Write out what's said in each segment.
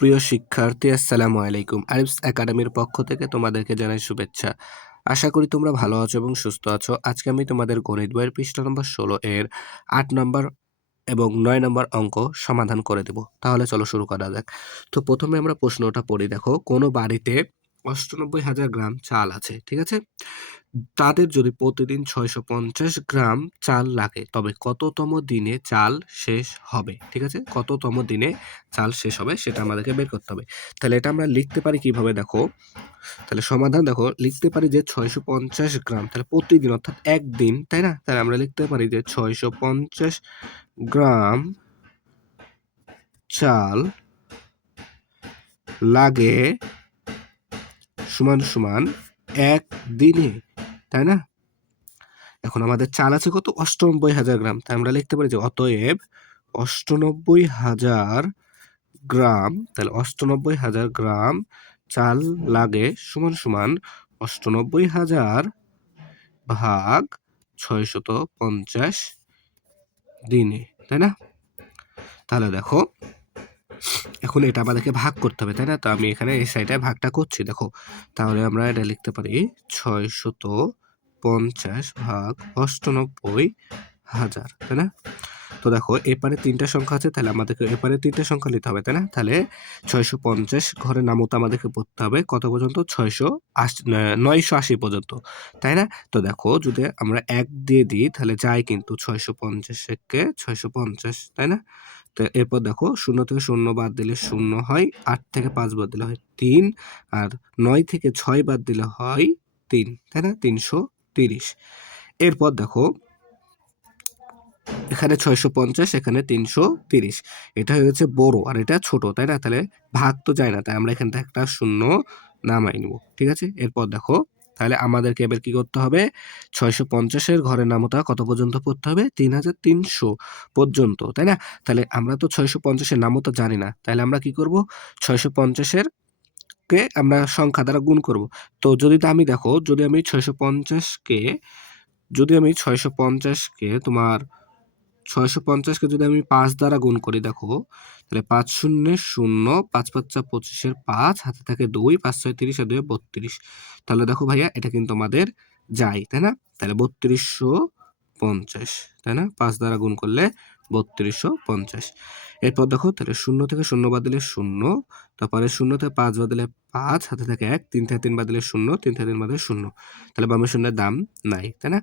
সুপ্রিয় শিক্ষার্থী, আসসালামু আলাইকুম। আরিফস একাডেমির পক্ষ থেকে তোমাদেরকে জানাই শুভেচ্ছা। আশা করি তোমরা ভালো আছো এবং সুস্থ আছো। আজকে আমি তোমাদের গণিত বইয়ের পৃষ্ঠা নম্বর ১৬ এর ৮ নম্বর এবং ৯ নম্বর অঙ্ক সমাধান করে দেব। তাহলে চলো শুরু করা যাক। তো প্রথমে আমরা প্রশ্নটা পড়ি। দেখো, কোনো বাড়িতে ৯৮,০০০ গ্রাম চাল আছে, ঠিক আছে? তাদের যদি প্রতিদিন ৬৫০ গ্রাম চাল লাগে, তবে কততম দিনে চাল শেষ হবে? ঠিক আছে? কততম দিনে চাল শেষ হবে সেটা আমাদেরকে বের করতে হবে। তাহলে এটা আমরা লিখতে পারি কিভাবে? দেখো, তাহলে সমাধান দেখো, লিখতে পারি যে ৬৫০ গ্রাম, তাহলে প্রতিদিন অর্থাৎ একদিন, তাই না? তাহলে আমরা লিখতে পারি যে ৬৫০ গ্রাম চাল লাগে সমান সমান একদিনে, তাই না? এখন আমাদের চাল আছে কত? ৯৮,০০০ গ্রাম। তাই আমরা লিখতে পারি যে অতএব ৯৮,০০০ গ্রাম, তাহলে ৯৮,০০০ গ্রাম চাল লাগে সমান সমান ৯৮,০০০ ভাগ ৬৫০ দিনে, তাই না? তাহলে দেখো, এখন এটা আমাদেরকে ভাগ করতে হবে, তাই না? তো আমি এখানে এই সাইডে ভাগটা করছি, দেখো। তাহলে আমরা এটা লিখতে পারি ৬৫০ ভাগ ৯৮,০০০, তাই না? তো দেখো, এপারে ৩টা সংখ্যা আছে, তাহলে আমাদেরকে এপারে ৩টা সংখ্যা নিতে হবে, তাই না? তাহলে ৬৫০ ঘরে নামতা আমাদেরকে পড়তে হবে কত পর্যন্ত? ৯৮০ পর্যন্ত, তাই না? তো দেখো, যদি আমরা ১ দিয়ে দিই তাহলে যায় কিন্তু ৬৫০ কে ৬৫০, তাই না? তো এরপর দেখো, ০ থেকে ০ বাদ দিলে ০ হয়, ৮ থেকে ৫ বাদ দিলে হয় ৩, আর ৯ থেকে ৬ বাদ দিলে হয় ৩, তাই না? ৩৩০। এরপর দেখো, এখানে ৬৫০, এখানে ৩৩০। এটা হচ্ছে বড় আর এটা ছোট, তাই না? তাহলে ভাগ তো যায় না, তাই আমরা এখান থেকে একটা শূন্য নামাই নিব, ঠিক আছে? এরপর দেখো, তাহলে আমাদেরকে এবার কি করতে হবে? ৬৫০ এর ঘরের নামতা কত পর্যন্ত পড়তে হবে? ৩৩০০ পর্যন্ত, তাই না? তাহলে আমরা তো ৬৫০ এর নামতা জানি না, তাহলে আমরা কি করব? ৬৫০ এর কে আমরা সংখ্যা দ্বারা গুণ করব। তো আমি দেখো, যদি আমি ৬৫০ কে তোমার ৬৫০ কে যদি আমি ৫ দ্বারা গুণ করি, দেখো, তাহলে ৫ শূন্যে ০, ৫ ৫ ২৫ এর ৫, হাতে থাকে ২, ৫ ৬ ৩০ আর ২ ৩২। তাহলে দেখো ভাইয়া, এটা কিন্তু আমাদের যায়, তাই না? তাহলে ৩২৫০, তাই না? ৫ দ্বারা গুণ করলে ৩২৫০। এরপর দেখো, তাহলে ০ থেকে ০ বাদ দিলে ০, তারপরে ০ থেকে ৫ বাদ দিলে ৫, হাতে থাকে ১, ৩ থেকে ৩ বাদ দিলে ০, ৩ থেকে ৩ বাদ দিলে ০। তাহলে বামে শূন্যের দাম নাই, তাই না?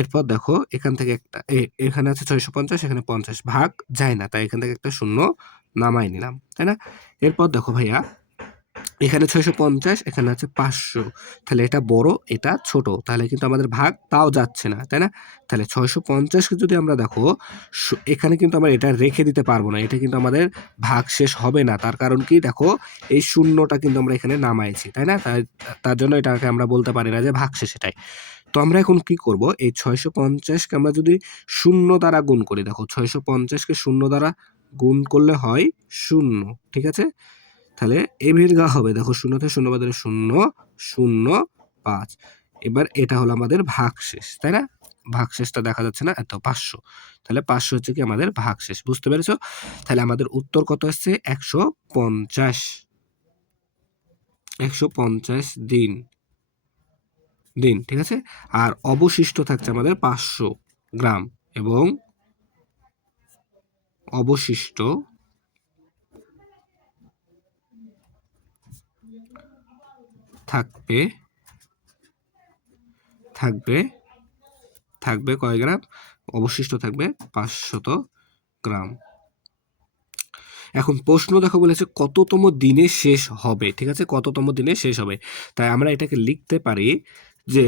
এরপর দেখো, এখান থেকে একটা এখানে আছে ৬৫০, এখানে ৫০, ভাগ যায় না, তাই এখান থেকে একটা শূন্য নামাই নিলাম, তাই না? এরপর দেখো ভাইয়া, এখানে ৬৫০, এখানে আছে ৫০০, তাহলে এটা বড়, এটা ছোট, তাহলে কিন্তু আমাদের ভাগ তাও যাচ্ছে না, তাই না? তাহলে ৬৫০ কে যদি আমরা দেখো, এখানে কিন্তু আমরা এটা রেখে দিতে পারবো না, এটা কিন্তু আমাদের ভাগ শেষ হবে না। তার কারণ কি? দেখো, এই শূন্যটা কিন্তু আমরা এখানে নামাইছি, তাই না? তার জন্য এটাকে আমরা বলতে পারি না যে ভাগ শেষ এটাই। তো আমরা এখন কি করব? এই ৬৫০ কে আমরা যদি ০ দ্বারা গুণ করি, দেখো ৬৫০ কে ০ দ্বারা গুণ করলে হয় ০, ঠিক আছে? তাহলে এভির হবে, দেখো ০ থেকে ০ বাদ দিলে ০, ০, ৫। এবার এটা হলো আমাদের ভাগশেষ, তাই না? ভাগশেষটা দেখা যাচ্ছে না, এত ৫০০। তাহলে ৫০০ হচ্ছে কি আমাদের ভাগশেষ, বুঝতে পেরেছো? তাহলে আমাদের উত্তর কত আসছে? ১৫০ দিন, ঠিক আছে? আর অবশিষ্ট থাকছে আমাদের ৫০০ গ্রাম, এবং অবশিষ্ট থাকবে কয় গ্রাম? অবশিষ্ট থাকবে ৫০০ গ্রাম। এখন প্রশ্ন দেখো, বলেছে কততম দিনে শেষ হবে, ঠিক আছে? কততম দিনে শেষ হবে। তাই আমরা এটাকে লিখতে পারি যে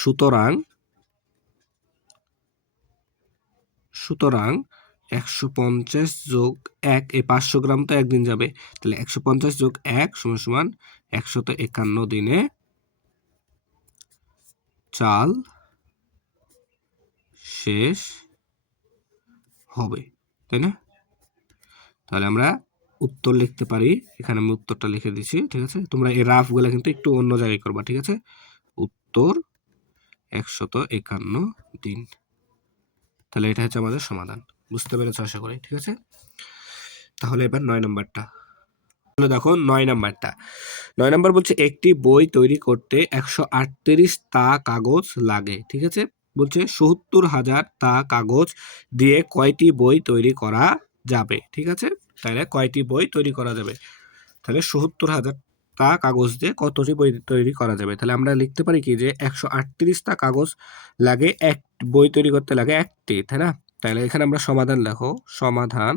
সুতরাং ১৫০ যোগ ১, এই ৫০০ গ্রাম তো একদিন যাবে, তাহলে ১৫০ যোগ ১ সমান সমান ১৫১ দিনে চাল শেষ হবে, তাই না? তাহলে আমরা উত্তর লিখতে পারি, এখানে আমি উত্তরটা লিখে দিচ্ছি, ঠিক আছে? তোমরা এই রাফগুলো কিন্তু একটু অন্য জায়গায় করবা, ঠিক আছে? উত্তর ১৫১ দিন। তাহলে এটা হচ্ছে আমাদের সমাধান, বুঝতে পেরেছো আশা করি, ঠিক আছে? তাহলে এবার 9 নম্বরটা। তাহলে দেখো 9 নম্বরটা। 9 নম্বর বলছে একটি বই তৈরি করতে 138 তা কাগজ লাগে। ঠিক আছে? বলছে ৭০,০০০ তা কাগজ দিয়ে কয়টি বই তৈরি করা যাবে? ঠিক আছে? তাহলে কয়টি বই তৈরি করা যাবে? তাহলে ৭০,০০০ তা কাগজ দিয়ে কতটি বই তৈরি করা যাবে? তাহলে আমরা লিখতে পারি কি যে 138 তা কাগজ লাগে, এক বই তৈরি করতে লাগে একটি, তাই না? তাহলে এখানে আমরা সমাধান লেখো, সমাধান।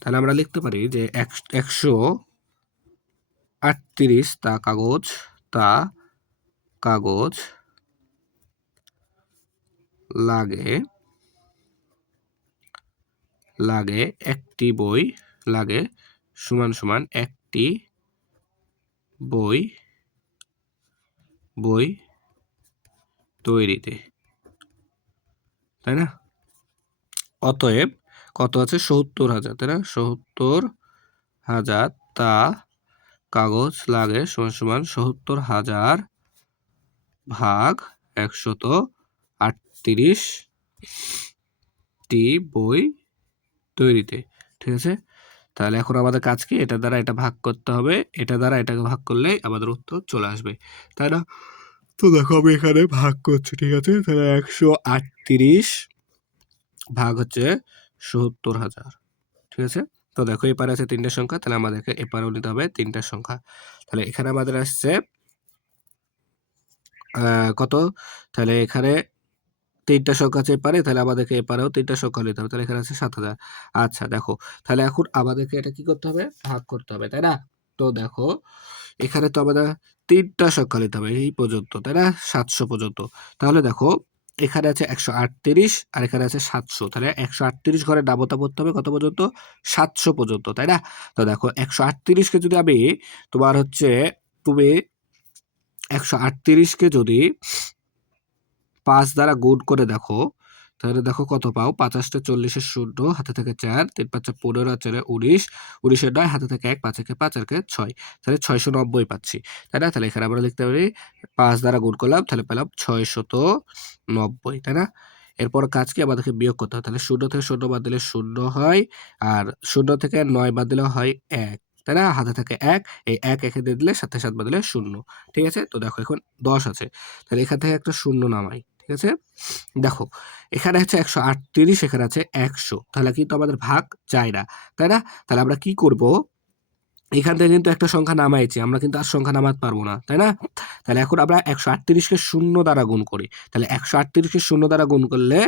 তাহলে আমরা লিখতে পারি যে 138 তা কাগজ লাগে একটি বই সমান একটি বই তৈরিতে, তাই না? অতএব কত আছে? ৭০,০০০, তাই না? ৭০,০০০ তা কাগজ লাগে সমান ৭০,০০০ ভাগ 138 টি বই তৈরিতে। ঠিক আছে? তাহলে এখন আমাদের কাজ কি? এটা দ্বারা এটা ভাগ করতে হবে, এটা দ্বারা এটাকে ভাগ করলে আমাদের উত্তর চলে আসবে, তাই না? তো দেখো আমি এখানে ভাগ করছি। ঠিক আছে? তাহলে 138 ভাগ হচ্ছে ৭০,০০০। ঠিক আছে? তো দেখো এপারে আছে 3টা সংখ্যা, তাহলে আমাদেরকে এপারেও নিতে হবে 3টা সংখ্যা। তাহলে এখানে আমাদের আসছে কত? তাহলে এখানে 3টা সংখ্যা আছে এপারে, তাহলে আমাদেরকে এপারেও 3টা সংখ্যা নিতে হবে। তাহলে এখানে আছে 7,০০০। আচ্ছা দেখো, তাহলে এখন আমাদেরকে এটা কি করতে হবে? ভাগ করতে হবে, তাই না? তো দেখো এখানে তো আমাদের 3টা সংখ্যা নিতে হবে এই পর্যন্ত, তাই না? 700 পর্যন্ত। তাহলে দেখো এখানে আছে 138 আর এখানে আছে 700। তাহলে 138 ঘরে ডাবতা পড়তে হবে কত পর্যন্ত? 700 পর্যন্ত, তাই না? তো দেখো 138 কে যদি আমি তোমার হচ্ছে তুমি 138 কে যদি 5 দ্বারা গুণ করে দেখো, তাহলে দেখো কত পাও? 5 8 40 শূন্য, হাতে থেকে 4, 3 5 15 আর 4 19, 19 9, হাতে থেকে 1, 5 একে 5 আর 6, তাহলে 690 পাচ্ছি, তাই না? তাহলে এখানে আমরা লিখতে পারি 5 দ্বারা গুণ করলাম, তাহলে পেলাম 690, তাই না? এরপর কাজ কি? আমাদেরকে বিয়োগ করতে হবে। তাহলে 0 থেকে 0 বাদ দিলে 0 হয়, আর 0 থেকে 9 বাদ দিলে হয় 1, তাই না? হাতে থাকে 1, এই 1 একে দিয়ে দিলে 7 থেকে 7 বাদ দিলে 0। ঠিক আছে? তো দেখো এখন 10 আছে, তাহলে এখান থেকে একটা 0 নামাই। ঠিক আছে? দেখো এখানে আছে 138, এখানে আছে 100, তাহলে কিন্তু আমাদের ভাগ যায় না, তাই না? তাহলে আমরা কি করব? এখান থেকে কিন্তু একটা সংখ্যা নামাইছি, আমরা কিন্তু আর সংখ্যা নামাতে পারবো না, তাই না? তাহলে এখন আমরা 138 কে 0 দ্বারা গুণ করি। তাহলে 138 কে 0 দ্বারা গুণ করলে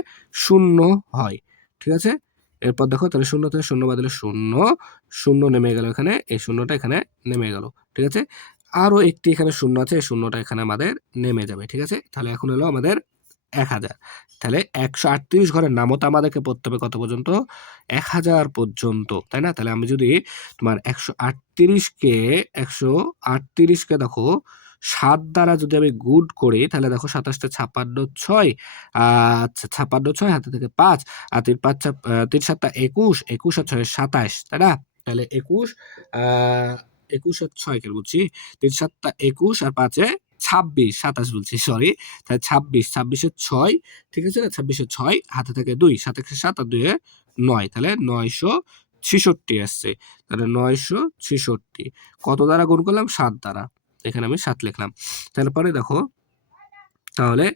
0 হয়। ঠিক আছে? এরপর দেখো তাহলে 0 থেকে 0 বাদ দিলে 0, 0 নেমে গেল এখানে, এই 0টা এখানে নেমে গেল। ঠিক আছে? আরো একটি এখানে 0 আছে, এই 0টা এখানে আমাদের নেমে যাবে। ঠিক আছে? তাহলে এখন হলো আমাদের 1000। তাহলে 138 ঘরের নামতা আমাদেরকে পড়তে হবে কত পর্যন্ত? 1000 পর্যন্ত, তাই না? তাহলে আমি যদি তোমার 138 কে দেখো 7 দ্বারা যদি আমি গুণ করি, তাহলে দেখো 27 টা 56 6, আচ্ছা 56 6, হাতে থেকে 5, আর 3 5 3 7 টা 21, 21 আর 6 27, তাই না? তাহলে 21 21 আর 6 কে বলছি, 3 7 টা 21 আর 5 এ 26, 27 বলছি, সরি। তাহলে 26, 26 এর 6, ঠিক আছে না? 26 এর 6, হাতে থেকে 2, 7 এর 7 আর 2 এ 9, তাহলে 966 আসছে। তাহলে 966 কত দ্বারা গুণ করলাম? 7 দ্বারা। এখানে আমি 7 লিখলাম। তারপরে দেখো তাহলে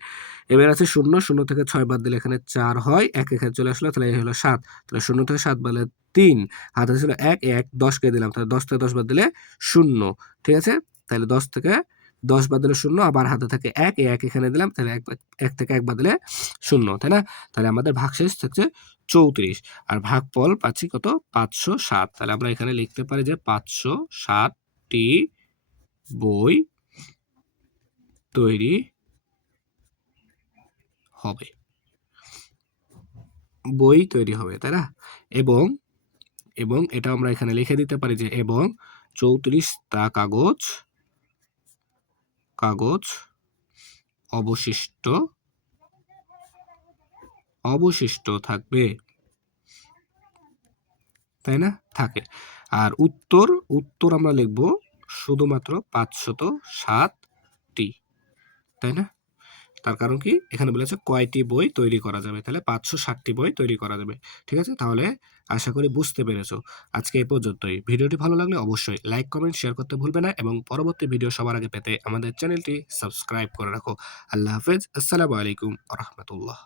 এবার আছে 0, 0 থেকে 6 বাদ দিলে এখানে 4 হয়, 1 এখানে চলে আসলো, তাহলে এই হলো 7। তাহলে 0 থেকে 7 বাদ দিলে 3, হাতে ছিল 1, 1 10 কে দিলাম, তাহলে 10 থেকে 10 বাদ দিলে 0। ঠিক আছে? তাহলে 10 থেকে 10 বাদ দিলে 0, আবার হাতে থাকে 1, এই 1 এখানে দিলাম, তাহলে 1 থেকে 1 বাদ দিলে 0, তাই না? তাহলে আমাদের ভাগশেষ থাকছে 34, আর ভাগফল পাচ্ছি কত? 507। তাহলে আমরা এখানে লিখতে পারি যে 507টি বই তৈরি হবে, তাই না? এবং এটা আমরা এখানে লিখে দিতে পারি যে এবং 34 টা কাগজ অবশিষ্ট থাকবে, তাই না? থাকে। আর উত্তর আমরা লিখব শুধুমাত্র 507টি, তাই না? তার কারণ কি এখানে বলেছে কয়টি বই তৈরি করা যাবে, তাহলে 560টি বই তৈরি করা যাবে। ঠিক আছে, তাহলে আশা করি বুঝতে পেরেছো। আজকে এই পর্যন্তই। ভিডিওটি ভালো লাগলে অবশ্যই লাইক কমেন্ট শেয়ার করতে ভুলবে না এবং পরবর্তী ভিডিও সবার আগে পেতে আমাদের চ্যানেলটি সাবস্ক্রাইব করে রাখো। আল্লাহ হাফেজ, আসসালামু আলাইকুম ওয়া রাহমাতুল্লাহ।